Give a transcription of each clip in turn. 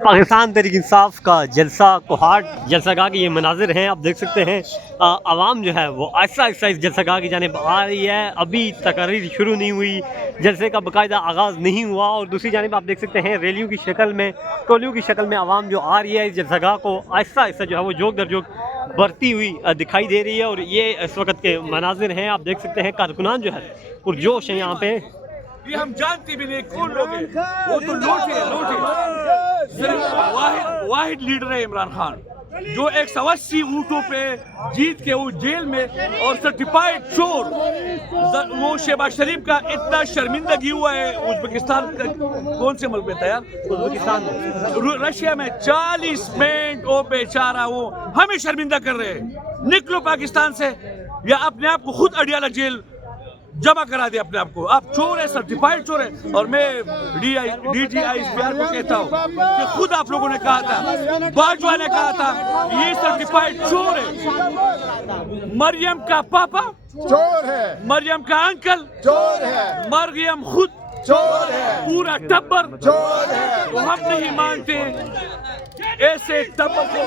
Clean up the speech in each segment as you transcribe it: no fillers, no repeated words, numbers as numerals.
پاکستان تحریک انصاف کا جلسہ کوہاٹ جلسہ گاہ کے یہ مناظر ہیں، آپ دیکھ سکتے ہیں عوام جو ہے وہ آہستہ آہستہ اس جلسہ گاہ کی جانب آ رہی ہے۔ ابھی تقاریر شروع نہیں ہوئی، جلسے کا باقاعدہ آغاز نہیں ہوا، اور دوسری جانب آپ دیکھ سکتے ہیں ریلیوں کی شکل میں، ٹولیوں کی شکل میں عوام جو آ رہی ہے اس جلسہ گاہ کو آہستہ آہستہ جو ہے وہ جوک در جوک بڑھتی ہوئی دکھائی دے رہی ہے۔ اور یہ اس وقت کے مناظر ہیں، آپ دیکھ سکتے ہیں کارکنان جو ہے پرجوش ہیں یہاں پہ۔ یہ ہم جانتے بھی نہیں کون لوگ ہیں، وہ تو لوٹے صرف واحد لیڈر ہے عمران خان، جو 180 اونٹوں پہ جیت کے وہ جیل میں، اور سرٹیفائڈ چور وہ شہباز شریف کا اتنا شرمندگی ہوا ہے۔ ازبکستان کا کون سے ملک میں تھا یار؟ ازبکستان میں، رشیا میں 40 منٹ وہ بیچارہ وہ ہمیں شرمندہ کر رہے ہیں۔ نکلو پاکستان سے، یا اپنے آپ کو خود اڈیالہ جیل جمع کرا دے اپنے آپ کو۔ آپ چور ہے، سرٹیفائڈ چور ہے۔ اور میں D G I S P R کو کہتا ہوں کہ خود آپ لوگوں نے کہا تھا، باجوہ نے کہا تھا یہ سرٹیفائڈ چور ہے۔ مریم کا پاپا چور ہے، مریم کا انکل چور ہے، مریم خود چور ہے، پورا ٹبر چور ہے۔ تو ہم نہیں مانتے ایسے ٹبر کو۔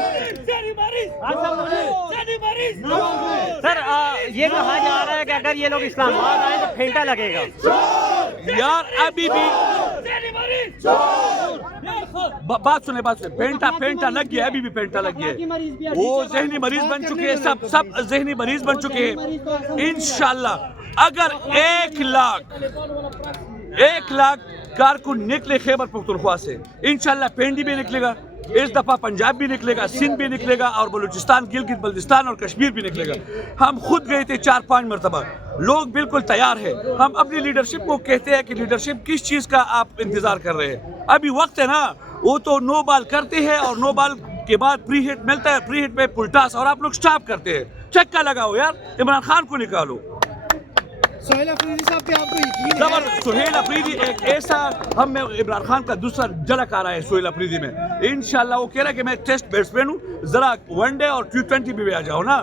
سر یہ کہا جا رہا ہے کہ اگر یہ لوگ اسلام آباد آئیں تو پھینٹا لگے گا۔ یار ابھی بھی بات سنیں، پینٹا لگ گیا، ابھی بھی پینٹا لگ گیا۔ وہ ذہنی مریض بن چکے ہیں، سب ذہنی مریض بن چکے ہیں۔ انشاءاللہ اگر 1 لاکھ کارکن نکلے خیبر پختونخوا سے، انشاءاللہ پینڈی بھی نکلے گا، اس دفعہ پنجاب بھی نکلے گا، سندھ بھی نکلے گا، اور بلوچستان، گلگت بلتستان اور کشمیر بھی نکلے گا۔ ہم خود گئے تھے 4-5 مرتبہ، لوگ بالکل تیار ہیں۔ ہم اپنی لیڈرشپ کو کہتے ہیں کہ لیڈرشپ کس چیز کا آپ انتظار کر رہے ہیں؟ ابھی وقت ہے نا، وہ تو نو بال کرتے ہیں، اور نو بال کے بعد پری ہٹ ملتا ہے، پری ہٹ میں پلٹاس، اور آپ لوگ سٹاپ کرتے ہیں۔ چکا لگاؤ یار، عمران خان کو نکالو۔ سہیل افریدی صاحب پہ آپ کو یقین ہے؟ زبر سہیل افریدی ایک ایسا، ہم میں عمران خان کا دوسرا جھلک آ رہا ہے سہیل افریدی میں۔ انشاءاللہ وہ کہہ رہا ہے کہ میں ٹیسٹ بیٹسمین ہوں، ذرا ون ڈے اور T20 بھی آ جاؤ نا۔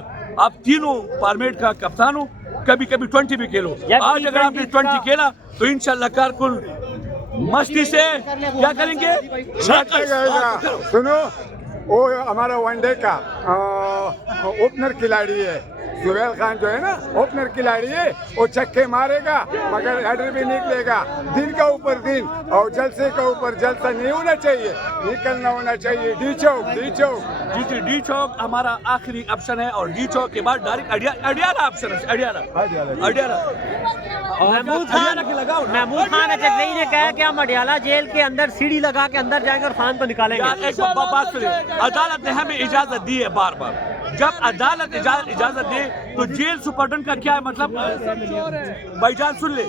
آپ تینوں فارمیٹ کا کپتان ہو، کبھی 20 بھی کھیلو۔ آج اگر آپ نے 20 کھیلا تو انشاءاللہ کارکن مستی سے کیا کریں گے؟ سنو، وہ ہمارا ون ڈے کا اوپنر کھلاڑی ہے سہیل خان، جو ہے نا اوپنر کھلاڑی ہے، وہ چھکے مارے گا مگر ہیڈر بھی نکلے گا۔ دن کا اوپر دن اور جلسے کا اوپر جلسہ نہیں ہونا چاہیے، نکلنا ہونا چاہیے۔ ڈی چوک ہمارا آخری آپشن ہے، اور ڈی چوک کے بعد ڈائریکٹ اڈیالہ آپشن ہے۔ اڈیالہ محمود خان اجگئی نے کہا کہ ہم اڈیالہ جیل کے اندر سیڑھی لگا کے اندر جائیں گے اور خان کو نکالیں گے۔ ایک بات سنیں، عدالت نے ہمیں اجازت دی ہے بار بار۔ جب عدالت اجازت دے تو جیل سپرڈنٹ کا کیا ہے مطلب؟ بھائی جان سن لے،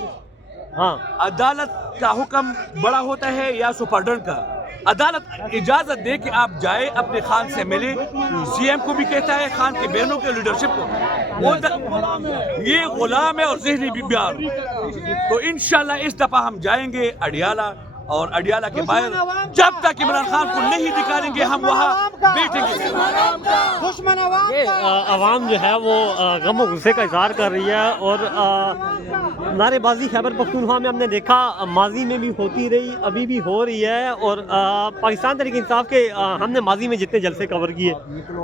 ہاں، عدالت کا حکم بڑا ہوتا ہے یا سپرڈنٹ کا؟ عدالت اجازت دے کہ آپ جائے، اپنے خان سے ملے، سی ایم کو بھی کہتا ہے، خان کے بہنوں کے لیڈرشپ کو، یہ غلام ہے اور ذہنی بیمار۔ تو انشاءاللہ اس دفعہ ہم جائیں گے اڈیالہ، اور اڈیالہ کے باہر جب تک عمران خان کو نہیں دکھائیں گے ہم وہاں بیٹھیں گے۔ عوام جو ہے وہ غم و غصے کا اظہار کر رہی ہے، اور نعرے بازی خیبر پختونخوا میں ہم نے دیکھا ماضی میں بھی ہوتی رہی، ابھی بھی ہو رہی ہے، اور پاکستان تحریک انصاف کے ہم نے ماضی میں جتنے جلسے کور کیے،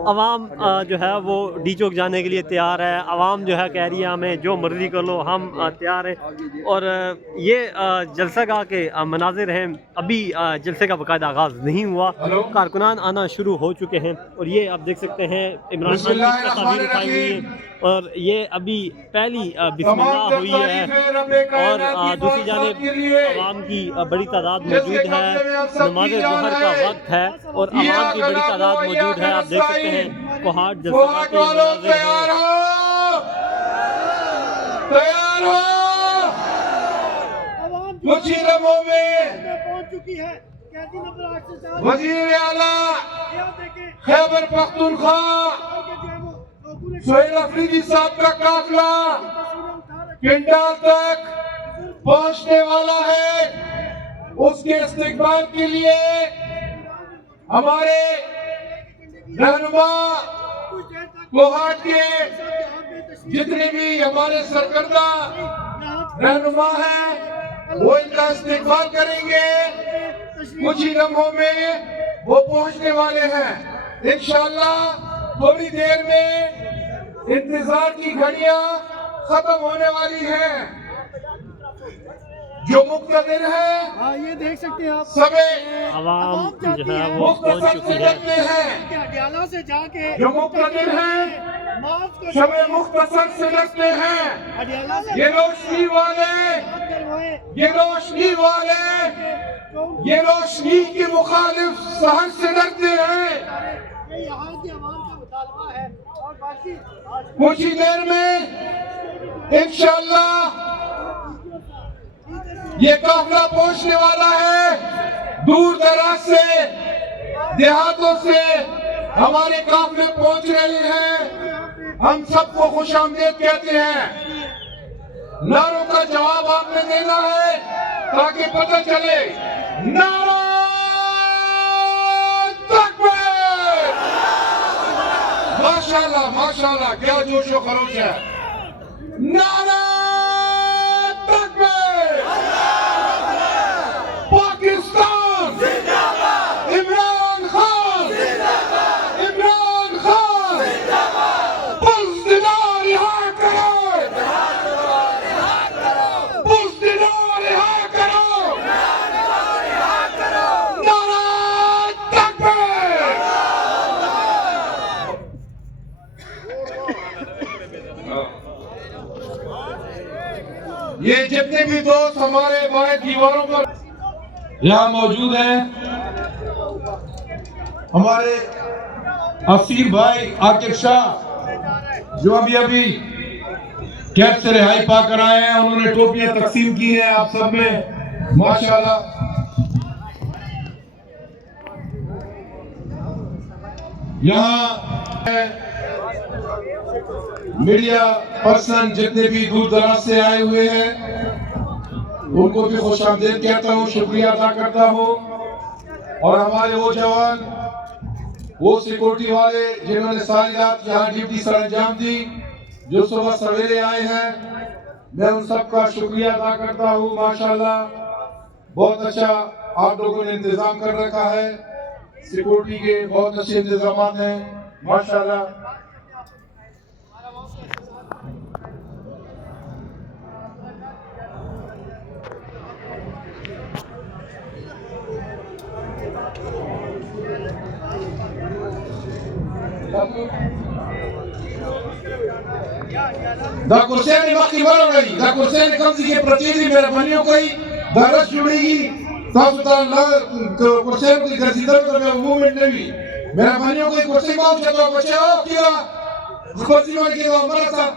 عوام جو ہے وہ ڈی چوک جانے کے لیے تیار ہے۔ عوام جو ہے کہہ رہی ہے ہمیں جو مرضی کر لو، ہم تیار ہیں۔ اور یہ جلسہ گاہ کے مناظر ہیں، ابھی جلسے کا باقاعدہ آغاز نہیں ہوا، کارکنان آنا شروع ہو چکے ہیں، اور یہ آپ دیکھ سکتے ہیں عمران خان کی تصاویر اٹھائی ہوئی ہیں، اور یہ ابھی پہلی بسم اللہ ہوئی ہے، اور دوسری جانب عوام کی بڑی تعداد موجود ہے، نماز ظہر کا وقت ہے اور عوام کی بڑی تعداد موجود ہے۔ آپ دیکھ سکتے ہیں کوہاٹ جلسہ گاہ کے مناظر ہیں۔ کچھ ہی لمحوں میں وزیر اعلیٰ خیبر پختونخوا سہیل افریدی صاحب کا قافلہ پنڈال تک پہنچنے والا ہے۔ اس کے استقبال کے لیے ہمارے رہنما کوہاٹ کے جتنے بھی ہمارے سرکردہ رہنما ہیں وہ ان کا استقبال کریں گے۔ کچھ ہی لمحوں میں وہ پہنچنے والے ہیں انشاءاللہ. تھوڑی دیر میں انتظار کی گھڑیاں ختم ہونے والی ہیں. جو مقتدر ہیں ہاں یہ دیکھ سکتے ہیں آپ سبے عوام جو ہے وہ پہنچ مختصر چکی سے ہے. لگتے ہیں. اڈیالہ سے جا کے جو مقتدر ہیں مارچ کو شبے مختصر سے لگتے ہیں. اڈیالہ سے یہ روشنی والے یہ روشنی والے یہ روشنی کے مخالف سحر سے ڈرتے ہیں. یہاں کی عوام کا مطالبہ ہے اور باقی کچھ ہی دیر میں انشاءاللہ یہ قافلہ پہنچنے والا ہے. دور دراز سے دیہاتوں سے ہمارے قافلے پہنچ رہے ہیں. ہم سب کو خوش آمدید کہتے ہیں. نعروں کا جواب آپ نے دینا ہے تاکہ پتہ چلے. نعرہ تکبیر! ماشاءاللہ ماشاءاللہ کیا جوش و خروش ہے. نعرہ تکبیر! پاکستان عمران خان عمران خان بزدلوں رہا کرو بزدلوں رہا کرو نعرہ تکبیر! یہ جتنے بھی دوست ہمارے بائیں دیواروں پر یہاں موجود ہیں، ہمارے اسیر بھائی عاقب شاہ جو ابھی قید سے رہائی پا کر آئے ہیں، انہوں نے ٹوپیاں تقسیم کی ہیں آپ سب میں ماشاءاللہ. یہاں میڈیا پرسن جتنے بھی دور دراز سے آئے ہوئے ہیں ان کو بھی خوش آمدید کہتا ہوں، شکریہ ادا کرتا ہوں. اور ہمارے وہ جوان وہ سیکورٹی والے جنہوں نے ساری رات یہاں ڈیوٹی سر انجام دی، جو صبح سویرے آئے ہیں، میں ان سب کا شکریہ ادا کرتا ہوں. ماشاءاللہ بہت اچھا آپ لوگوں نے انتظام کر رکھا ہے. سیکورٹی کے بہت اچھے انتظامات ہیں ماشاءاللہ. دا کرسیانی مخی برو گئی دا کرسیانی کمزی کے پرچیزی میرے بنیوں کوئی دارش جوڑی گی تاستان کرسیانی کوئی گرزی در کر میں مومنٹ نوی میرے بنیوں کوئی کرسی باؤں چکا بچے ہو کیا کرسی مار کیا مرسا